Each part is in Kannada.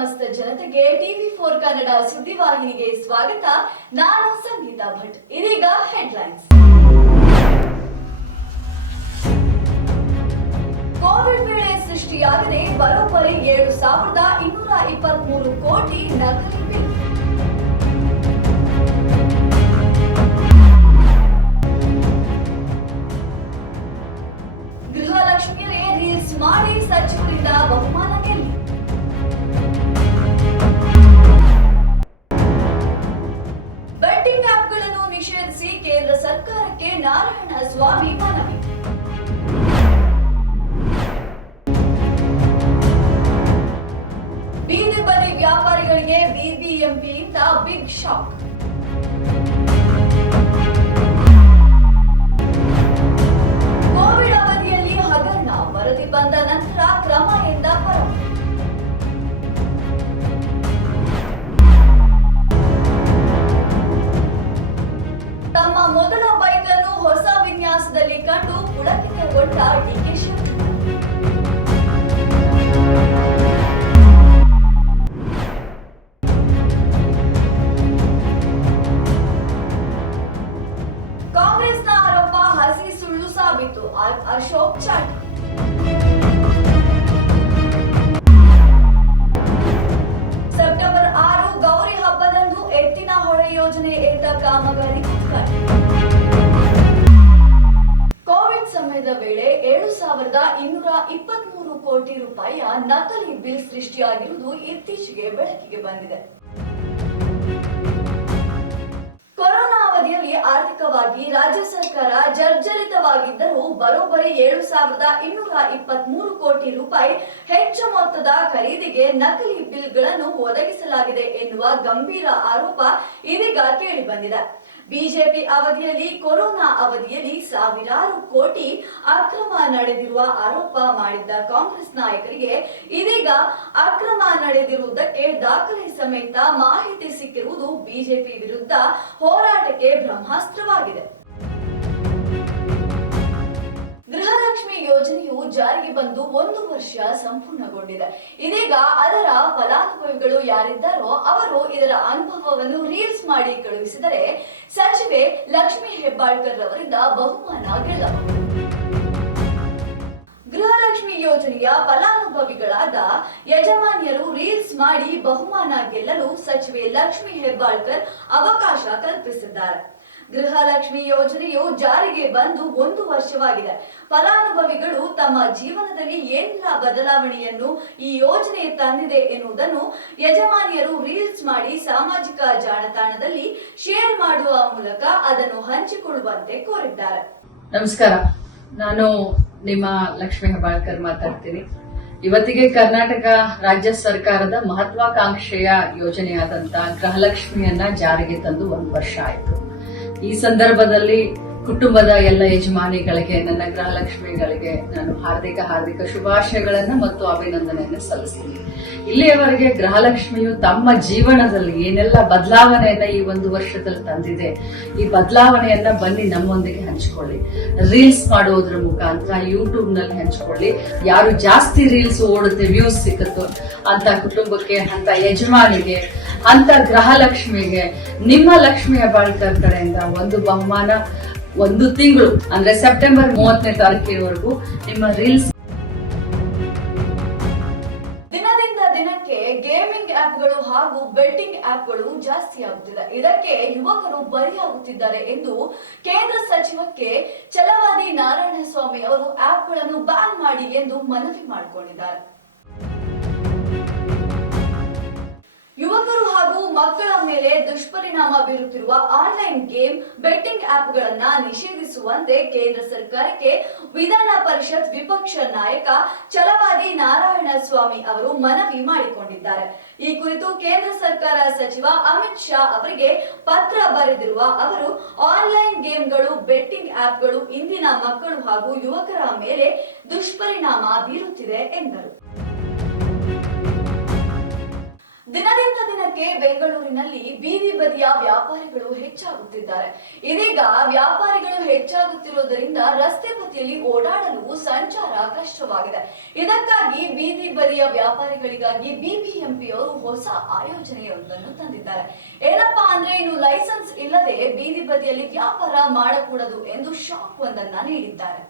ಸಮಸ್ತ ಜನತೆಗೆ ಟಿವಿ4 ಕನ್ನಡ ಸುದ್ದಿವಾಹಿನಿಗೆ ಸ್ವಾಗತ. ನಾನು ಸಂಗೀತಾ ಭಟ್. ಇದೀಗ ಹೆಡ್ಲೈನ್ಸ್. ಕೋವಿಡ್ ವೇಳೆ ಸೃಷ್ಟಿಯಾಗದೆ ಬರೋಬ್ಬರಿ 7,223 ಕೋಟಿ ನಕಲಿ ಬಿಲ್. ಗೃಹಲಕ್ಷ್ಮಿಯರೇ ರೀಲ್ಸ್ ಮಾಡಿ ಸಚಿವರಿಂದ ಬಹುಮಾನ ಗೆಲ್ಲಿ. ಬೆಟ್ಟಿಂಗ್ ಆಪ್ಗಳನ್ನು ನಿಷೇಧಿಸಿ ಕೇಂದ್ರ ಸರ್ಕಾರಕ್ಕೆ ನಾರಾಯಣಸ್ವಾಮಿ ಮನವಿ. ಬೀದಿ ಬದಿ ವ್ಯಾಪಾರಿಗಳಿಗೆ ಬಿಬಿಎಂಪಿಯಿಂದ ಬಿಗ್ ಶಾಕ್. ಕೋವಿಡ್ ಅವಧಿಯಲ್ಲಿ ಹಗರಣ ವರದಿ ಬಂದ ನಂತರ ಕ್ರಮ ಎಂದ ಪರಂ. ತಮ್ಮ ಮೊದಲ ಬೈಕ್ ಅನ್ನು ಹೊಸ ವಿನ್ಯಾಸದಲ್ಲಿ ಕಂಡು ಪುಳಕಿತಗೊಂಡ ಡಿಕೆ ಶಿವಕುಮಾರ್. ಕಾಂಗ್ರೆಸ್ನ ಆರೋಪ ಹಸಿ ಸುಳ್ಳು ಸಾಬೀತು. ಅಶೋಕ್ ಚಾಟಿ. ಸೆಪ್ಟೆಂಬರ್ 6 ಗೌರಿ ಹಬ್ಬದಂದು ಎತ್ತಿನ ಹೊಳೆ ಯೋಜನೆ ಏತ ಕಾಮಗಾರಿ ಉದ್ಘಾಟನೆ. ಕೋವಿಡ್ ಸಮಯದ ವೇಳೆ 7,223 ಕೋಟಿ ರೂಪಾಯಿಯ ನಕಲಿ ಬಿಲ್ ಸೃಷ್ಟಿಯಾಗಿರುವುದು ಇತ್ತೀಚೆಗೆ ಬೆಳಕಿಗೆ ಬಂದಿದೆ. ಕೊರೋನಾ ಅವಧಿಯಲ್ಲಿ ಆರ್ಥಿಕವಾಗಿ ರಾಜ್ಯ ಸರ್ಕಾರ ಜರ್ಜರಿತವಾಗಿದ್ದರೂ ಬರೋಬ್ಬರಿ 7,223 ಕೋಟಿ ರೂಪಾಯಿ ಹೆಚ್ಚು ಮೊತ್ತದ ಖರೀದಿಗೆ ನಕಲಿ ಬಿಲ್ಗಳನ್ನು ಒದಗಿಸಲಾಗಿದೆ ಎನ್ನುವ ಗಂಭೀರ ಆರೋಪ ಇದೀಗ ಕೇಳಿ ಬಂದಿದೆ. ಬಿಜೆಪಿ ಅವಧಿಯಲ್ಲಿ ಕೊರೋನಾ ಅವಧಿಯಲ್ಲಿ ಸಾವಿರಾರು ಕೋಟಿ ಅಕ್ರಮ ನಡೆದಿರುವ ಆರೋಪ ಮಾಡಿದ್ದ ಕಾಂಗ್ರೆಸ್ ನಾಯಕರಿಗೆ ಇದೀಗ ಅಕ್ರಮ ನಡೆದಿರುವುದಕ್ಕೆ ದಾಖಲೆ ಸಮೇತ ಮಾಹಿತಿ ಸಿಕ್ಕಿರುವುದು ಬಿಜೆಪಿ ವಿರುದ್ಧ ಹೋರಾಟಕ್ಕೆ ಬ್ರಹ್ಮಾಸ್ತ್ರವಾಗಿದೆ. ಗೃಹಲಕ್ಷ್ಮಿ ಯೋಜನೆಯು ಜಾರಿಗೆ ಬಂದು 1 ವರ್ಷ ಸಂಪೂರ್ಣಗೊಂಡಿದೆ. ಇದೀಗ ಅದರ ಫಲಾನುಭವಿಗಳು ಯಾರಿದ್ದಾರೋ ಅವರು ಇದರ ಅನುಭವವನ್ನು ರೀಲ್ಸ್ ಮಾಡಿ ಕಳುಹಿಸಿದರೆ ಸಚಿವೆ ಲಕ್ಷ್ಮಿ ಹೆಬ್ಬಾಳ್ಕರ್ ಅವರಿಂದ ಬಹುಮಾನ ಗೆಲ್ಲಬಹುದು. ಗೃಹಲಕ್ಷ್ಮಿ ಯೋಜನೆಯ ಫಲಾನುಭವಿಗಳಾದ ಯಜಮಾನಿಯರು ರೀಲ್ಸ್ ಮಾಡಿ ಬಹುಮಾನ ಗೆಲ್ಲಲು ಸಚಿವೆ ಲಕ್ಷ್ಮಿ ಹೆಬ್ಬಾಳ್ಕರ್ ಅವಕಾಶ ಕಲ್ಪಿಸಿದ್ದಾರೆ. ಗೃಹಲಕ್ಷ್ಮಿ ಯೋಜನೆಯು ಜಾರಿಗೆ ಬಂದು 1 ವರ್ಷವಾಗಿದೆ. ಫಲಾನುಭವಿಗಳು ತಮ್ಮ ಜೀವನದಲ್ಲಿ ಏನೆಲ್ಲ ಬದಲಾವಣೆಯನ್ನು ಈ ಯೋಜನೆ ತಂದಿದೆ ಎನ್ನುವುದನ್ನು ಯಜಮಾನಿಯರು ರೀಲ್ಸ್ ಮಾಡಿ ಸಾಮಾಜಿಕ ಜಾಲತಾಣದಲ್ಲಿ ಶೇರ್ ಮಾಡುವ ಮೂಲಕ ಅದನ್ನು ಹಂಚಿಕೊಳ್ಳುವಂತೆ ಕೋರಿದ್ದಾರೆ. ನಮಸ್ಕಾರ, ನಾನು ನಿಮ್ಮ ಲಕ್ಷ್ಮಿ ಹೆಬ್ಬಾಳ್ಕರ್ ಮಾತಾಡ್ತೀನಿ. ಇವತ್ತಿಗೆ ಕರ್ನಾಟಕ ರಾಜ್ಯ ಸರ್ಕಾರದ ಮಹತ್ವಾಕಾಂಕ್ಷೆಯ ಯೋಜನೆಯಾದಂತ ಗೃಹಲಕ್ಷ್ಮಿಯನ್ನ ಜಾರಿಗೆ ತಂದು 1 ವರ್ಷ ಆಯಿತು. ಈ ಸಂದರ್ಭದಲ್ಲಿ ಕುಟುಂಬದ ಎಲ್ಲ ಯಜಮಾನಿಗಳಿಗೆ, ನನ್ನ ಗೃಹಲಕ್ಷ್ಮಿಗಳಿಗೆ ನಾನು ಹಾರ್ದಿಕ ಶುಭಾಶಯಗಳನ್ನ ಮತ್ತು ಅಭಿನಂದನೆಯನ್ನು ಸಲ್ಲಿಸ್ತೀನಿ. ಇಲ್ಲಿಯವರೆಗೆ ಗೃಹಲಕ್ಷ್ಮಿಯು ತಮ್ಮ ಜೀವನದಲ್ಲಿ ಏನೆಲ್ಲ ಬದಲಾವಣೆಯನ್ನ ಈ 1 ವರ್ಷದಲ್ಲಿ ತಂದಿದೆ, ಈ ಬದಲಾವಣೆಯನ್ನ ಬನ್ನಿ ನಮ್ಮೊಂದಿಗೆ ಹಂಚಿಕೊಳ್ಳಿ. ರೀಲ್ಸ್ ಮಾಡೋದ್ರ ಮುಖಾಂತರ ಯೂಟ್ಯೂಬ್ ನಲ್ಲಿ ಹಂಚಿಕೊಳ್ಳಿ. ಯಾರು ಜಾಸ್ತಿ ರೀಲ್ಸ್ ಓಡುತ್ತೆ, ವ್ಯೂಸ್ ಸಿಕ್ಕುತ್ತೋ ಅಂತ ಕುಟುಂಬಕ್ಕೆ, ಅಂತ ಯಜಮಾನಿಗೆ, ಅಂತ ಗೃಹಲಕ್ಷ್ಮಿಗೆ ನಿಮ್ಮ ಲಕ್ಷ್ಮಿ ಹೆಬ್ಬಾಳ್ಕರ್ ಕಡೆಯಿಂದ ಒಂದು ಬಹುಮಾನ 1 ತಿಂಗಳು ಅಂದ್ರೆ ಸೆಪ್ಟೆಂಬರ್ 30ನೇ ತಾರೀಕಿನವರೆಗೂ ನಿಮ್ಮ ರೀಲ್ಸ್. ದಿನದಿಂದ ದಿನಕ್ಕೆ ಗೇಮಿಂಗ್ ಆಪ್ಗಳು ಹಾಗೂ ಬೆಟ್ಟಿಂಗ್ ಆಪ್ಗಳು ಜಾಸ್ತಿಯಾಗುತ್ತಿದೆ. ಇದಕ್ಕೆ ಯುವಕರು ಬಲಿಯಾಗುತ್ತಿದ್ದಾರೆ ಎಂದು ಕೇಂದ್ರ ಸಚಿವಕ್ಕೆ ಛಲವಾದಿ ನಾರಾಯಣಸ್ವಾಮಿ ಅವರು ಆಪ್ಗಳನ್ನು ಬ್ಯಾನ್ ಮಾಡಿ ಎಂದು ಮನವಿ ಮಾಡಿಕೊಂಡಿದ್ದಾರೆ. ಯುವಕರು ಹಾಗೂ ಮಕ್ಕಳ ಮೇಲೆ ದುಷ್ಪರಿಣಾಮ ಬೀರುತ್ತಿರುವ ಆನ್ಲೈನ್ ಗೇಮ್, ಬೆಟ್ಟಿಂಗ್ ಆಪ್ಗಳನ್ನ ನಿಷೇಧಿಸುವಂತೆ ಕೇಂದ್ರ ಸರ್ಕಾರಕ್ಕೆ ವಿಧಾನ ಪರಿಷತ್ ವಿಪಕ್ಷ ನಾಯಕ ಛಲವಾದಿ ನಾರಾಯಣಸ್ವಾಮಿ ಅವರು ಮನವಿ ಮಾಡಿಕೊಂಡಿದ್ದಾರೆ. ಈ ಕುರಿತು ಕೇಂದ್ರ ಸರ್ಕಾರ ಸಚಿವ ಅಮಿತ್ ಶಾ ಅವರಿಗೆ ಪತ್ರ ಬರೆದಿರುವ ಅವರು ಆನ್ಲೈನ್ ಗೇಮ್ಗಳು, ಬೆಟ್ಟಿಂಗ್ ಆಪ್ಗಳು ಇಂದಿನ ಮಕ್ಕಳು ಹಾಗೂ ಯುವಕರ ಮೇಲೆ ದುಷ್ಪರಿಣಾಮ ಬೀರುತ್ತಿದೆ ಎಂದರು. ದಿನದಿಂದ ದಿನಕ್ಕೆ ಬೆಂಗಳೂರಿನಲ್ಲಿ ಬೀದಿ ಬದಿಯ ವ್ಯಾಪಾರಿಗಳು ಹೆಚ್ಚಾಗುತ್ತಿದ್ದಾರೆ. ಇದೀಗ ವ್ಯಾಪಾರಿಗಳು ಹೆಚ್ಚಾಗುತ್ತಿರುವುದರಿಂದ ರಸ್ತೆ ಬದಿಯಲ್ಲಿ ಓಡಾಡಲು ಸಂಚಾರ ಕಷ್ಟವಾಗಿದೆ. ಇದಕ್ಕಾಗಿ ಬೀದಿ ಬದಿಯ ವ್ಯಾಪಾರಿಗಳಿಗಾಗಿ ಬಿಬಿಎಂಪಿಯವರು ಹೊಸ ಆಯೋಜನೆಯೊಂದನ್ನು ತಂದಿದ್ದಾರೆ. ಏನಪ್ಪಾ ಅಂದ್ರೆ ಇನ್ನು ಲೈಸೆನ್ಸ್ ಇಲ್ಲದೆ ಬೀದಿ ಬದಿಯಲ್ಲಿ ವ್ಯಾಪಾರ ಮಾಡಕೂಡದು ಎಂದು ಶಾಕ್ ಒಂದನ್ನ ನೀಡಿದ್ದಾರೆ.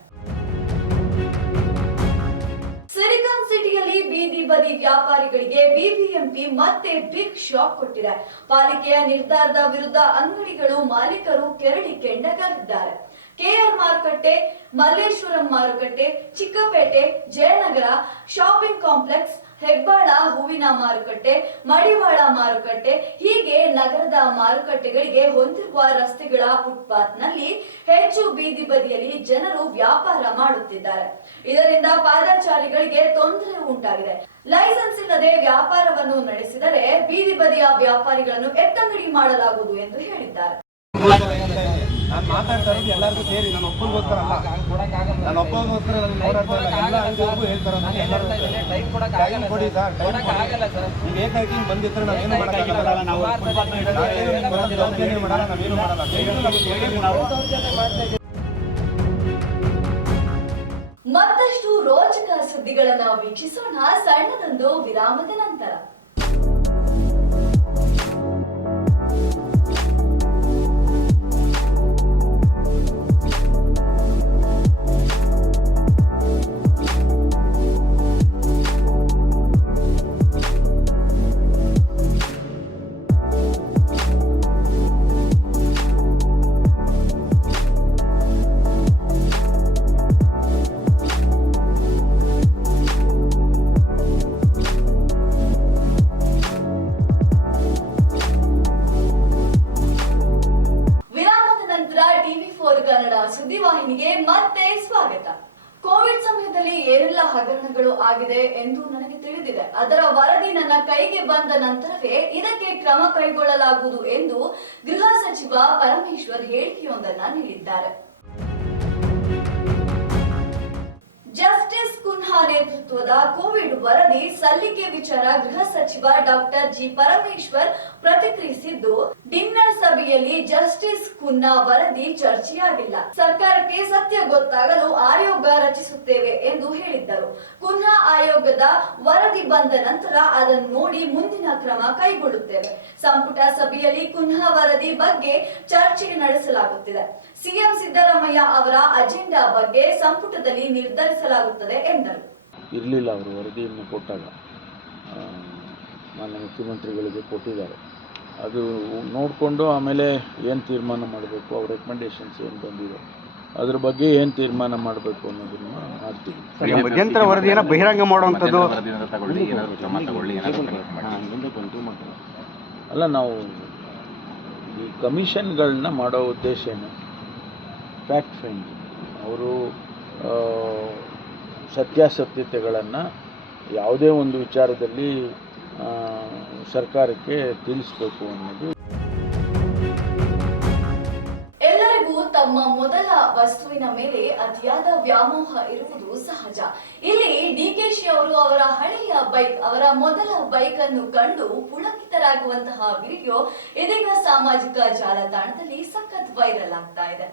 ಸಿಲಿಕಾನ್ ಸಿಟಿಯಲ್ಲಿ ಬೀದಿ ಬದಿ ವ್ಯಾಪಾರಿಗಳಿಗೆ ಬಿಬಿಎಂಪಿ ಮತ್ತೆ ಬಿಗ್ ಶಾಕ್ ಕೊಟ್ಟಿದೆ. ಪಾಲಿಕೆಯ ನಿರ್ಧಾರದ ವಿರುದ್ಧ ಅಂಗಡಿಗಳು ಮಾಲೀಕರು ಕೆರಳಿ ಕೆಂಡಕಾಗಿದ್ದಾರೆ. ಕೆಆರ್ ಮಾರುಕಟ್ಟೆ, ಮಲ್ಲೇಶ್ವರಂ ಮಾರುಕಟ್ಟೆ, ಚಿಕ್ಕಪೇಟೆ, ಜಯನಗರ ಶಾಪಿಂಗ್ ಕಾಂಪ್ಲೆಕ್ಸ್, ಹೆಬ್ಬಾಳ ಹೂವಿನ ಮಾರುಕಟ್ಟೆ, ಮಡಿವಾಳ ಮಾರುಕಟ್ಟೆ ಹೀಗೆ ನಗರದ ಮಾರುಕಟ್ಟೆಗಳಿಗೆ ಹೊಂದಿರುವ ರಸ್ತೆಗಳ ಫುಟ್ಪಾತ್ ನಲ್ಲಿ ಹೆಚ್ಚು ಬೀದಿ ಬದಿಯಲ್ಲಿ ಜನರು ವ್ಯಾಪಾರ ಮಾಡುತ್ತಿದ್ದಾರೆ. ಇದರಿಂದ ಪಾದಚಾರಿಗಳಿಗೆ ತೊಂದರೆ ಉಂಟಾಗಿದೆ. ಲೈಸೆನ್ಸ್ ಇಲ್ಲದೆ ವ್ಯಾಪಾರವನ್ನು ನಡೆಸಿದರೆ ಬೀದಿ ಬದಿಯ ವ್ಯಾಪಾರಿಗಳನ್ನು ಎತ್ತಂಗಡಿ ಮಾಡಲಾಗುವುದು ಎಂದು ಹೇಳಿದ್ದಾರೆ. ನಾನು ಮಾತಾಡ್ತಾ ಇರೋದು ಎಲ್ಲರಿಗೂ ಸೇರಿ, ನಾನು ಒಬ್ಬರಿಗೋಸ್ಕರ ಅಲ್ಲ, ನಾನು ಒಬ್ಬರಿಗೋಸ್ಕರ ಎಲ್ಲ ಅಂಗಡಿಗೂ ಹೇಳ್ತಾರೆ ಟೈಮ್ ಕೊಡಿ ಸರ್, ಈಗ ಏಕಾಏಕಿ ಬಂದಿದ್ರೆ ನಾವೇನು ಮಾಡೋಕ್ಕಾಗಲ್ಲ, ನಾವೇನು ಮಾಡಲ್ಲ. ಮತ್ತಷ್ಟು ರೋಚಕ ಸುದ್ದಿಗಳನ್ನ ವೀಕ್ಷಿಸೋಣ ಸಣ್ಣದೊಂದು ವಿರಾಮದ ನಂತರ. ಸುದ್ದಿವಾಹಿನಿಗೆ ಮತ್ತೆ ಸ್ವಾಗತ. ಕೋವಿಡ್ ಸಮಯದಲ್ಲಿ ಏನೆಲ್ಲ ಹಗರಣಗಳು ಆಗಿದೆ ಎಂದು ನನಗೆ ತಿಳಿದಿದೆ. ಅದರ ವರದಿ ನನ್ನ ಕೈಗೆ ಬಂದ ನಂತರವೇ ಇದಕ್ಕೆ ಕ್ರಮ ಕೈಗೊಳ್ಳಲಾಗುವುದು ಎಂದು ಗೃಹ ಸಚಿವ ಪರಮೇಶ್ವರ್ ಹೇಳಿಕೆಯೊಂದನ್ನು ನೀಡಿದ್ದಾರೆ. ಜಸ್ಟಿಸ್ ಕುನ್ಹಾ ನೇತೃತ್ವದ ಕೋವಿಡ್ ವರದಿ ಸಲ್ಲಿಕೆ ವಿಚಾರ ಗೃಹ ಸಚಿವ ಡಾಕ್ಟರ್ ಜಿ ಪರಮೇಶ್ವರ್ ಪ್ರತಿಕ್ರಿಯಿಸಿದ್ದು, ಡಿನ್ನರ್ ಸಭೆಯಲ್ಲಿ ಜಸ್ಟಿಸ್ ಕುನ್ಹಾ ವರದಿ ಚರ್ಚೆಯಾಗಿಲ್ಲ. ಸರ್ಕಾರಕ್ಕೆ ಸತ್ಯ ಗೊತ್ತಾಗಲು ಆಯೋಗ ರಚಿಸುತ್ತೇವೆ ಎಂದು ಹೇಳಿದ್ದರು. ಕುನ್ಹಾ ಆಯೋಗದ ವರದಿ ಬಂದ ನಂತರ ಅದನ್ನು ನೋಡಿ ಮುಂದಿನ ಕ್ರಮ ಕೈಗೊಳ್ಳುತ್ತೇವೆ. ಸಂಪುಟ ಸಭೆಯಲ್ಲಿ ಕುನ್ಹಾ ವರದಿ ಬಗ್ಗೆ ಚರ್ಚೆ ನಡೆಸಲಾಗುತ್ತಿದೆ. ಸಿಎಂ ಸಿದ್ದರಾಮಯ್ಯ ಅವರ ಅಜೆಂಡಾ ಬಗ್ಗೆ ಸಂಪುಟದಲ್ಲಿ ನಿರ್ಧರಿಸಲಾಗುತ್ತದೆ ಎಂದರು. ಇರಲಿಲ್ಲ, ಅವರು ವರದಿಯನ್ನು ಕೊಟ್ಟಾಗ ಮಾನ್ಯ ಮುಖ್ಯಮಂತ್ರಿಗಳಿಗೆ ಕೊಟ್ಟಿದ್ದಾರೆ. ಅದು ನೋಡಿಕೊಂಡು ಆಮೇಲೆ ಏನು ತೀರ್ಮಾನ ಮಾಡಬೇಕು, ಅವ್ರ ರೆಕಮೆಂಡೇಶನ್ಸ್ ಏನು ಬಂದಿದೆ ಅದ್ರ ಬಗ್ಗೆ ಏನು ತೀರ್ಮಾನ ಮಾಡಬೇಕು ಅನ್ನೋದನ್ನು ಮಾಡ್ತೀವಿ. ಮಧ್ಯಂತರ ವರದಿಯನ್ನು ಬಹಿರಂಗ ಮಾಡುವಂಥದ್ದು ಅಲ್ಲ, ನಾವು ಈ ಕಮಿಷನ್ಗಳನ್ನ ಮಾಡೋ ಉದ್ದೇಶ ಏನು? Fact finding. ಅವರು ಸತ್ಯಾಸತ್ಯತೆಗಳನ್ನು ಯಾವುದೇ ಒಂದು ವಿಚಾರದಲ್ಲಿ ಸರ್ಕಾರಕ್ಕೆ ತಿಳಿಸಬೇಕು ಅನ್ನೋದು. ಎಲ್ಲರಿಗೂ ತಮ್ಮ ಮೊದಲ ವಸ್ತುವಿನ ಮೇಲೆ ಅತಿಯಾದ ವ್ಯಾಮೋಹ ಇರುವುದು ಸಹಜ. ಇಲ್ಲಿ ಡಿಕೆಶಿ ಅವರು ಅವರ ಹಳೆಯ ಬೈಕ್, ಅವರ ಮೊದಲ ಬೈಕ್ ಅನ್ನು ಕಂಡು ಪುಳಕಿತರಾಗುವಂತಹ ವಿಡಿಯೋ ಇದೀಗ ಸಾಮಾಜಿಕ ಜಾಲತಾಣದಲ್ಲಿ ಸಖತ್ ವೈರಲ್ ಆಗ್ತಾ ಇದೆ.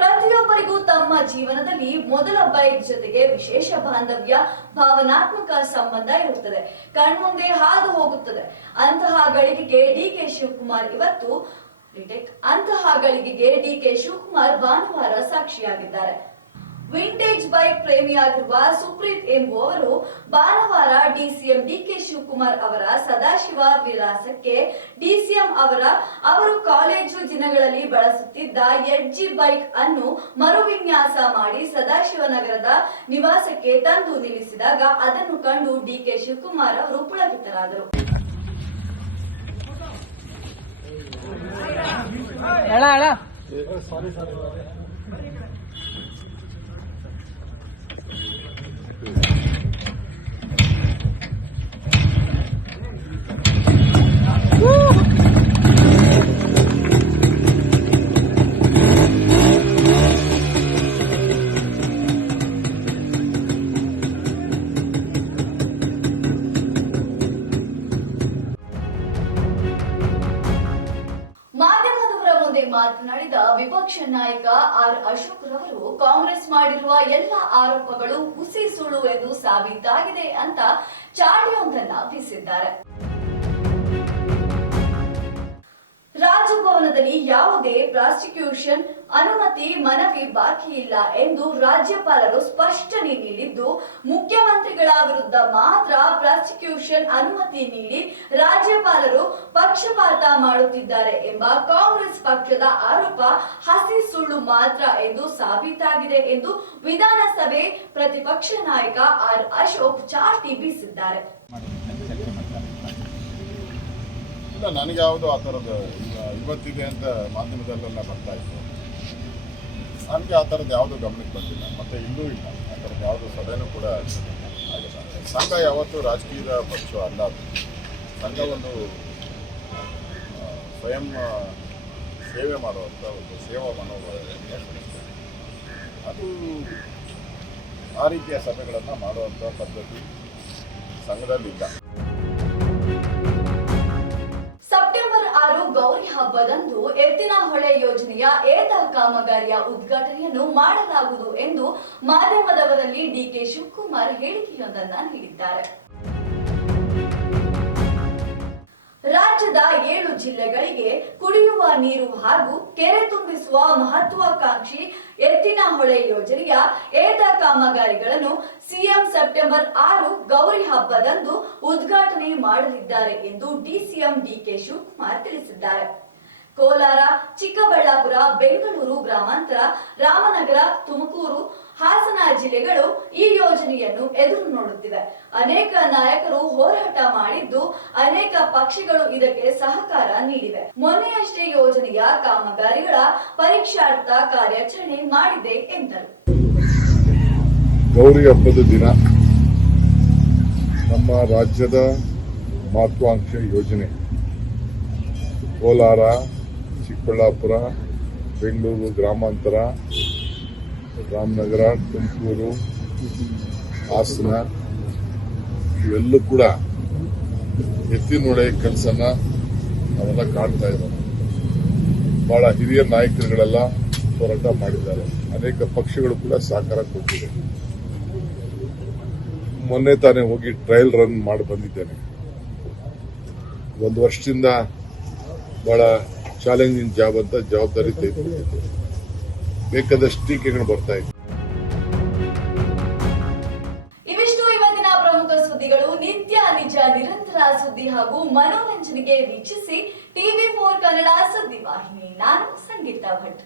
ಪ್ರತಿಯೊಬ್ಬರಿಗೂ ತಮ್ಮ ಜೀವನದಲ್ಲಿ ಮೊದಲ ಬೈಕ್ ಜೊತೆಗೆ ವಿಶೇಷ ಬಾಂಧವ್ಯ, ಭಾವನಾತ್ಮಕ ಸಂಬಂಧ ಇರುತ್ತದೆ, ಕಣ್ಮುಂದೆ ಹಾದು ಹೋಗುತ್ತದೆ. ಅಂತಹ ಗಳಿಗೆಗೆ ಡಿಕೆ ಶಿವಕುಮಾರ್ ಭಾನುವಾರ ಸಾಕ್ಷಿಯಾಗಿದ್ದಾರೆ. ವಿಂಟೇಜ್ ಬೈಕ್ ಪ್ರೇಮಿಯಾಗಿರುವ ಸುಪ್ರೀತ್ ಎಂಬುವವರು ಭಾನುವಾರ ಡಿಸಿಎಂ ಡಿಕೆ ಶಿವಕುಮಾರ್ ಅವರ ಸದಾಶಿವ ವಿಲಾಸಕ್ಕೆ ಡಿಸಿಎಂ ಅವರು ಕಾಲೇಜು ದಿನಗಳಲ್ಲಿ ಬಳಸುತ್ತಿದ್ದ ಎಡ್ಜಿ ಬೈಕ್ ಅನ್ನು ಮರುವಿನ್ಯಾಸ ಮಾಡಿ ಸದಾಶಿವನಗರದ ನಿವಾಸಕ್ಕೆ ತಂದು ನಿಲ್ಲಿಸಿದಾಗ ಅದನ್ನು ಕಂಡು ಡಿಕೆ ಶಿವಕುಮಾರ್ ಅವರು ಪುಳಕಿತರಾದರು. ಮಾತನಾಡಿದ ವಿಪಕ್ಷ ನಾಯಕ ಆರ್ ಅಶೋಕ್ ರವರು ಕಾಂಗ್ರೆಸ್ ಮಾಡಿರುವ ಎಲ್ಲ ಆರೋಪಗಳು ಹುಸಿ ಸುಳ್ಳು ಎಂದು ಸಾಬೀತಾಗಿದೆ ಅಂತ ಚಾಟಿಯೊಂದನ್ನ ಬೀಸಿದ್ದಾರೆ. ರಾಜಭವನದಲ್ಲಿ ಯಾವುದೇ ಪ್ರಾಸಿಕ್ಯೂಷನ್ ಅನುಮತಿ ಮನವಿ ಬಾಕಿ ಇಲ್ಲ ಎಂದು ರಾಜ್ಯಪಾಲರು ಸ್ಪಷ್ಟನೆ ನೀಡಿದ್ದು, ಮುಖ್ಯಮಂತ್ರಿಗಳ ವಿರುದ್ಧ ಮಾತ್ರ ಪ್ರಾಸಿಕ್ಯೂಷನ್ ಅನುಮತಿ ನೀಡಿ ರಾಜ್ಯಪಾಲರು ಪಕ್ಷಪಾತ ಮಾಡುತ್ತಿದ್ದಾರೆ ಎಂಬ ಕಾಂಗ್ರೆಸ್ ಪಕ್ಷದ ಆರೋಪ ಹಸಿ ಸುಳ್ಳು ಮಾತ್ರ ಎಂದು ಸಾಬೀತಾಗಿದೆ ಎಂದು ವಿಧಾನಸಭೆ ಪ್ರತಿಪಕ್ಷ ನಾಯಕ ಆರ್ ಅಶೋಕ್ ಚಾಟಿ ಬೀಸಿದ್ದಾರೆ. ಇಲ್ಲ, ನನಗೆ ಯಾವುದು ಆ ಥರದ ಇವತ್ತಿದೆ ಅಂತ ಮಾಧ್ಯಮದಲ್ಲೆಲ್ಲ ಬರ್ತಾ ಇತ್ತು. ನನಗೆ ಆ ಥರದ್ದು ಯಾವುದೂ ಗಮನಕ್ಕೆ ಬಂದಿಲ್ಲ, ಮತ್ತು ಇಲ್ಲೂ ಇಲ್ಲ. ಆ ಥರದ್ದು ಯಾವುದೂ ಸಭೆನೂ ಕೂಡ ಆಗಿಲ್ಲ. ಸಂಘ ಯಾವತ್ತೂ ರಾಜಕೀಯದ ಪಕ್ಷ ಅಲ್ಲ. ಅದು ಸಂಘ ಒಂದು ಸ್ವಯಂ ಸೇವೆ ಮಾಡುವಂಥ ಒಂದು ಸೇವಾ ಮನೋಭಾವನೆ. ಅದು ಆ ರೀತಿಯ ಸಭೆಗಳನ್ನು ಮಾಡುವಂಥ ಪದ್ಧತಿ ಸಂಘದಲ್ಲಿಲ್ಲ. ಸೆಪ್ಟೆಂಬರ್ 6 ಗೌರಿ ಹಬ್ಬದಂದು ಎತ್ತಿನಹೊಳೆ ಯೋಜನೆಯ ಏತ ಕಾಮಗಾರಿಯ ಉದ್ಘಾಟನೆಯನ್ನು ಮಾಡಲಾಗುವುದು ಎಂದು ಮಾಧ್ಯಮದವರಲ್ಲಿ ಡಿಕೆ ಶಿವಕುಮಾರ್ ಹೇಳಿಕೆಯೊಂದನ್ನು ನೀಡಿದ್ದಾರೆ. ರಾಜ್ಯದ 7 ಜಿಲ್ಲೆಗಳಿಗೆ ಕುಡಿಯುವ ನೀರು ಹಾಗೂ ಕೆರೆ ತುಂಬಿಸುವ ಮಹತ್ವಾಕಾಂಕ್ಷಿ ಎತ್ತಿನಹೊಳೆ ಯೋಜನೆಯ ಏತ ಕಾಮಗಾರಿಗಳನ್ನು ಸಿಎಂ ಸೆಪ್ಟೆಂಬರ್ 6 ಗೌರಿ ಹಬ್ಬದಂದು ಉದ್ಘಾಟನೆ ಮಾಡಲಿದ್ದಾರೆ ಎಂದು ಡಿಸಿಎಂ ಡಿಕೆ ಶಿವಕುಮಾರ್ ತಿಳಿಸಿದ್ದಾರೆ. ಕೋಲಾರ, ಚಿಕ್ಕಬಳ್ಳಾಪುರ, ಬೆಂಗಳೂರು ಗ್ರಾಮಾಂತರ, ರಾಮನಗರ, ತುಮಕೂರು, ಹಾಸನ ಜಿಲ್ಲೆಗಳು ಈ ಯೋಜನೆಯನ್ನು ಎದುರು ನೋಡುತ್ತಿವೆ. ಅನೇಕ ನಾಯಕರು ಹೋರಾಟ ಮಾಡಿದ್ದು, ಅನೇಕ ಪಕ್ಷಗಳು ಇದಕ್ಕೆ ಸಹಕಾರ ನೀಡಿವೆ. ಮೊನ್ನೆಯಷ್ಟೇ ಯೋಜನೆಯ ಕಾಮಗಾರಿಗಳ ಪರೀಕ್ಷಾರ್ಥ ಕಾರ್ಯಾಚರಣೆ ಮಾಡಿದೆ ಎಂದರು. ಗೌರಿ ಹಬ್ಬದ ದಿನ ನಮ್ಮ ರಾಜ್ಯದ ಮಹತ್ವಾಕಾಂಕ್ಷಿ ಯೋಜನೆ ಕೋಲಾರ, ಚಿಕ್ಕಬಳ್ಳಾಪುರ, ಬೆಂಗಳೂರು ಗ್ರಾಮಾಂತರ, ರಾಮನಗರ, ತುಮಕೂರು, ಹಾಸನ ಇವೆಲ್ಲೂ ಕೂಡ ಎತ್ತಿನೊಳೆ ಕೆಲಸನ ನಾವೆಲ್ಲ ಕಾಣ್ತಾ ಇದ್ದಾರೆ. ಬಹಳ ಹಿರಿಯ ನಾಯಕರುಗಳೆಲ್ಲ ಹೋರಾಟ ಮಾಡಿದ್ದಾರೆ. ಅನೇಕ ಪಕ್ಷಗಳು ಕೂಡ ಸಹಕಾರ ಕೊಟ್ಟಿದೆ. ಮೊನ್ನೆ ತಾನೇ ಹೋಗಿ ಟ್ರಯಲ್ ರನ್ ಮಾಡಿ ಬಂದಿದ್ದೇನೆ. 1 ವರ್ಷದಿಂದ ಬಹಳ ಚಾಲೆಂಜಿಂಗ್ ಜಾಬ್ ಅಂತ ಜವಾಬ್ದಾರಿ ತೆಗೆದುಕೊಂಡಿದ್ದೆ. ಬೇಕಾದಷ್ಟು ಟೀಕೆಗಳು ಬರ್ತಾ ಇದೆ. ಇವಿಷ್ಟು ಇವತ್ತಿನ ಪ್ರಮುಖ ಸುದ್ದಿಗಳು. ನಿತ್ಯ ನಿಜ ನಿರಂತರ ಸುದ್ದಿ ಹಾಗೂ ಮನೋರಂಜನೆಗೆ ವೀಕ್ಷಿಸಿ TV4 ಕನ್ನಡ ಸುದ್ದಿವಾಹಿನಿ. ನಾನು ಸಂಗೀತಾ ಭಟ್.